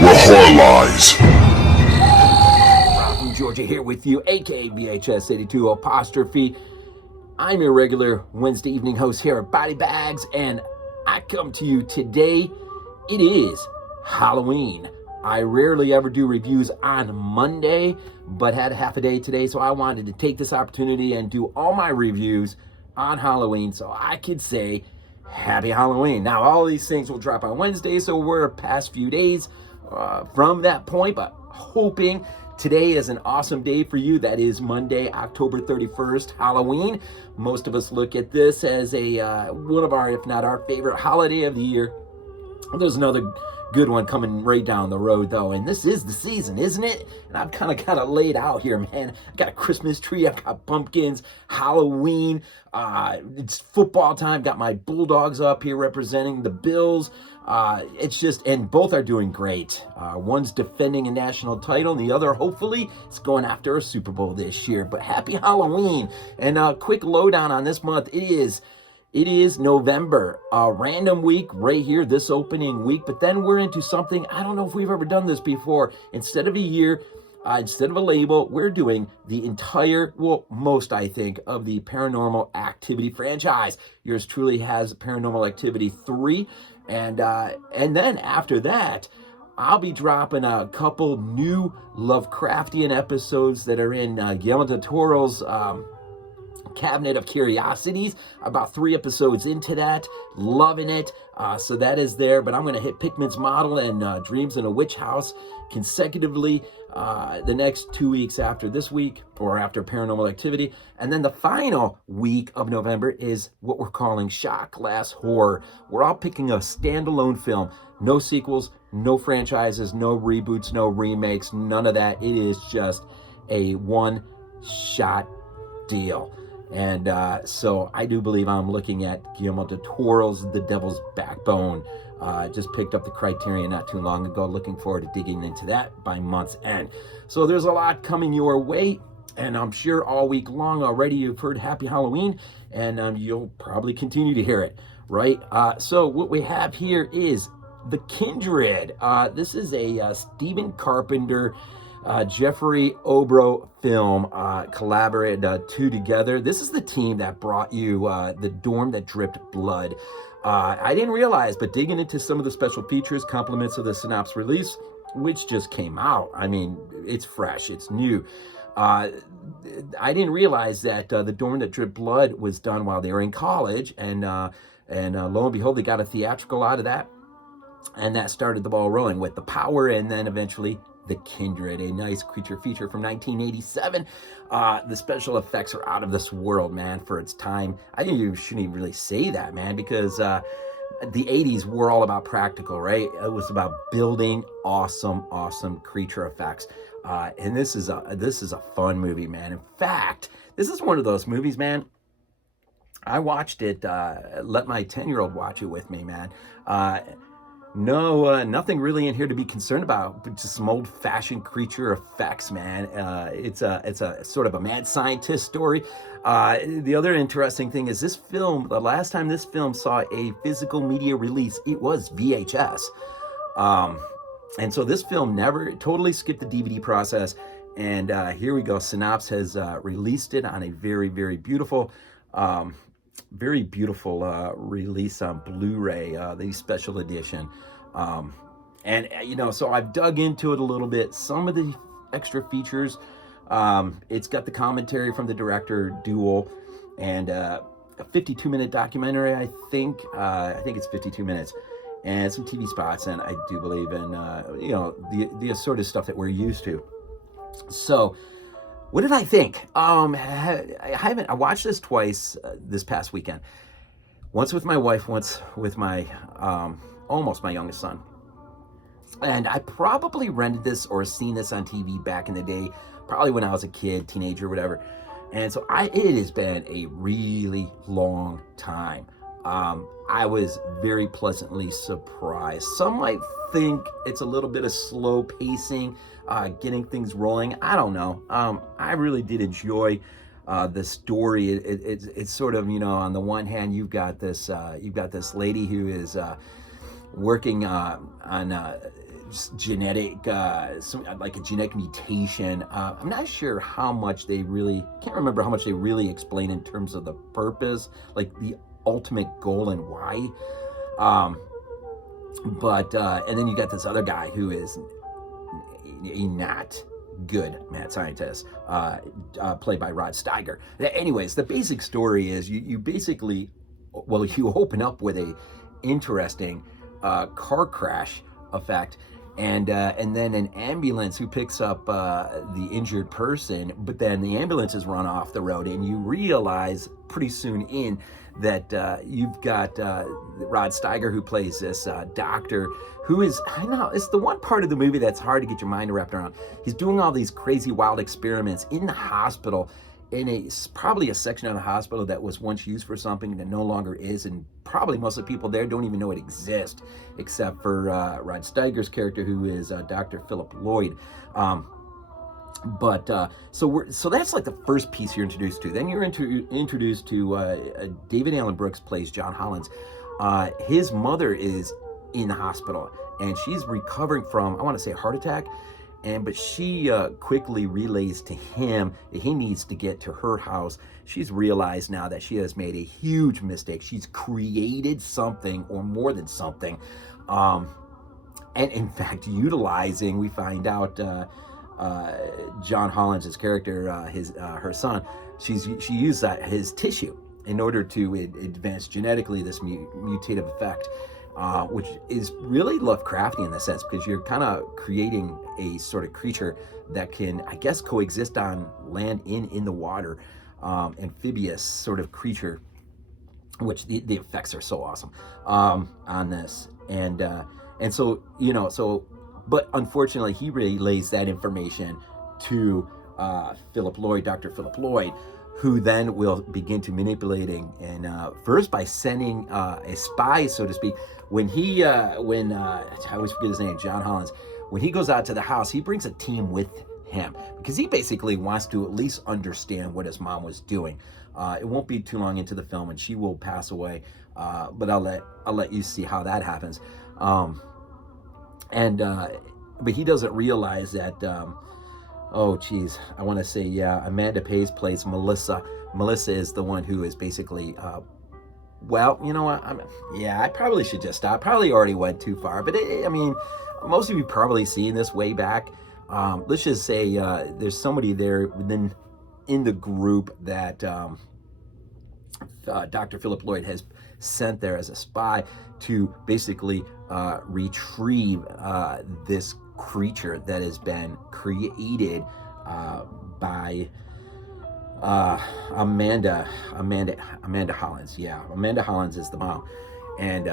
where horror lies. Rob from Georgia here with you, aka VHS82 apostrophe. I'm your regular Wednesday evening host here at BodyBags, and I come to you today. It is Halloween. I rarely ever do reviews on Monday, but had half a day today, so I wanted to take this opportunity and do all my reviews on Halloween so I could say Happy Halloween. Now, all these things will drop on Wednesday, so we're past few days from that point, but hoping today is an awesome day for you. That is Monday, October 31st, Halloween. Most of us look at this as one of our, if not our favorite holiday of the year. There's another good one coming right down the road, though, and this is the season, isn't it? And I've kind of laid out here, man. I got a Christmas tree, I've got pumpkins, Halloween, it's football time, got my Bulldogs up here representing the Bills. It's just, and both are doing great. One's defending a national title, and the other, hopefully, is going after a Super Bowl this year. But happy Halloween, and a quick lowdown on this month. It is November, a random week right here, this opening week, but then we're into something, I don't know if we've ever done this before. Instead of a year, instead of a label, we're doing the entire, well, most, I think, of the Paranormal Activity franchise. Yours truly has Paranormal Activity 3, and then after that, I'll be dropping a couple new Lovecraftian episodes that are in Guillermo del Toro's Cabinet of Curiosities. About 3 episodes into that, loving it. So that is there, but I'm going to hit Pickman's Model and Dreams in a Witch House consecutively the next 2 weeks after this week, or after Paranormal Activity. And then the final week of November is what we're calling Shot Glass Horror. We're all picking a standalone film. No sequels, no franchises, no reboots, no remakes, none of that. It is just a one-shot deal. And so I do believe I'm looking at Guillermo del Toro's The Devil's Backbone. Just picked up the Criterion not too long ago. Looking forward to digging into that by month's end. So there's a lot coming your way, and I'm sure all week long already you've heard Happy Halloween, and you'll probably continue to hear it, right? So what we have here is The Kindred. This is a Stephen Carpenter Jeffrey Obro film, collaborated two together. This is the team that brought you The Dorm That Dripped Blood. I didn't realize, but digging into some of the special features, compliments of the Synapse release, which just came out. I mean, it's fresh, it's new. I didn't realize that The Dorm That Dripped Blood was done while they were in college, and lo and behold, they got a theatrical out of that, and that started the ball rolling with The Power, and then eventually The Kindred, a nice creature feature from 1987. The special effects are out of this world, man, for its time. I think you shouldn't even really say that, man, because the 80s were all about practical, right? It was about building awesome creature effects. And this is a fun movie, man. In fact, this is one of those movies, man. I watched it, let my 10-year-old watch it with me, man. No, nothing really in here to be concerned about, but just some old-fashioned creature effects, man. It's a sort of a mad scientist story. The other interesting thing is this film, the last time this film saw a physical media release, it was VHS. And so this film never totally skipped the DVD process. And here we go. Synapse has released it on a very, very beautiful release on Blu-ray, the special edition. And so I've dug into it a little bit. Some of the extra features, it's got the commentary from the director duel, and a 52-minute documentary, I think it's 52 minutes, and some TV spots, and I do believe in the assorted stuff that we're used to. So what did I think? I watched this twice this past weekend. Once with my wife, once with my almost my youngest son. And I probably rented this or seen this on TV back in the day, probably when I was a kid, teenager, whatever. And so it has been a really long time. I was very pleasantly surprised. Some might think it's a little bit of slow pacing, getting things rolling. I don't know. I really did enjoy the story. It's sort of, on the one hand, you've got this lady who is working on genetic, like a genetic mutation. I'm not sure how much they really, can't remember how much they really explain in terms of the purpose, like the ultimate goal and why. And then you got this other guy who is a not good mad scientist, played by Rod Steiger. Anyways, the basic story is you basically, well, you open up with a interesting car crash effect, and then an ambulance who picks up the injured person, but then the ambulance is run off the road, and you realize pretty soon in that you've got Rod Steiger, who plays this doctor, who is, I don't know, it's the one part of the movie that's hard to get your mind wrapped around. He's doing all these crazy, wild experiments in the hospital, in probably a section of the hospital that was once used for something that no longer is, and probably most of the people there don't even know it exists, except for Rod Steiger's character, who is Dr. Philip Lloyd. So that's like the first piece you're introduced to. Then you're introduced to David Allen Brooks plays John Hollins. His mother is in the hospital, and she's recovering from, I want to say, a heart attack. But she quickly relays to him that he needs to get to her house. She's realized now that she has made a huge mistake. She's created something, or more than something, and in fact, utilizing, we find out, John Hollins' character, her son, she used his tissue in order to advance genetically this mutative effect. Which is really Lovecraftian in the sense, because you're kind of creating a sort of creature that can, I guess, coexist on land, in the water, amphibious sort of creature, which the effects are so awesome on this. And so, but unfortunately, he relays that information to Philip Lloyd, Dr. Philip Lloyd, who then will begin to manipulating, and first by sending a spy, so to speak. When I always forget his name, John Hollins, when he goes out to the house, he brings a team with him, because he basically wants to at least understand what his mom was doing. It won't be too long into the film, and she will pass away, but I'll let you see how that happens. But he doesn't realize that, I want to say, Amanda Pays plays Melissa. Melissa is the one who is basically, well, you know what, I probably should just stop. Probably already went too far, but most of you probably seen this way back. Let's just say there's somebody there in the group that Dr. Philip Lloyd has sent there as a spy to basically retrieve this creature that has been created by Amanda Hollins. Yeah, Amanda Hollins is the mom, and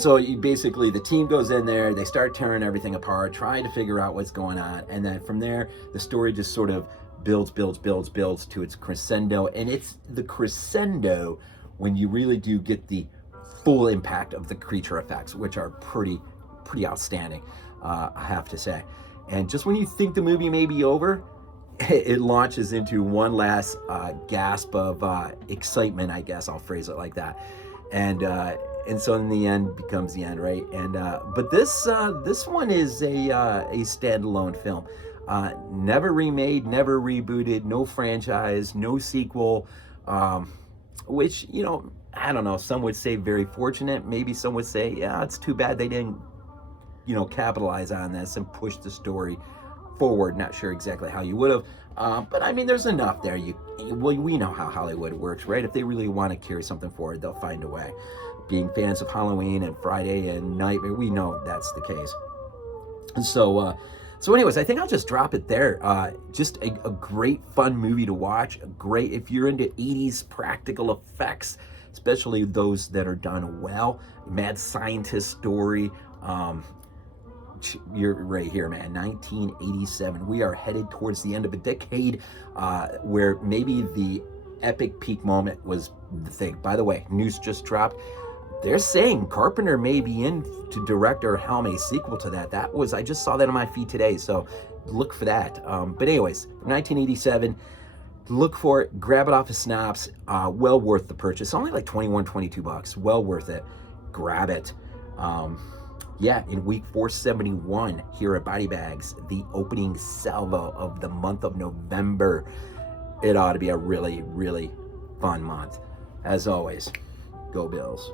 so basically the team goes in there. They start tearing everything apart, trying to figure out what's going on, and then from there the story just sort of builds to its crescendo, and it's the crescendo when you really do get the full impact of the creature effects, which are pretty outstanding, I have to say. And just when you think the movie may be over, it launches into one last gasp of excitement, I guess I'll phrase it like that. And so in the end becomes the end, right? And but this one is a standalone film. Never remade, never rebooted, no franchise, no sequel, which, I don't know, some would say very fortunate. Maybe some would say, yeah, it's too bad they didn't, capitalize on this and push the story forward. Not sure exactly how you would have, but there's enough there. We know how Hollywood works, right? If they really want to carry something forward, they'll find a way. Being fans of Halloween and Friday and Nightmare, we know that's the case. And so anyways, I think I'll just drop it there. Just a great, fun movie to watch. Great if you're into 80s practical effects, especially those that are done well. Mad scientist story. You're right here, man. 1987. We are headed towards the end of a decade where maybe the epic peak moment was the thing. By the way, news just dropped. They're saying Carpenter may be in to direct or helm a sequel to that. I just saw that on my feed today, so look for that. But anyways, 1987, look for it, grab it off of Synapse. Well worth the purchase. Only like $21, $22. Well worth it. Grab it. Yeah, in week 471 here at Body Bags, the opening salvo of the month of November. It ought to be a really, really fun month. As always, go Bills.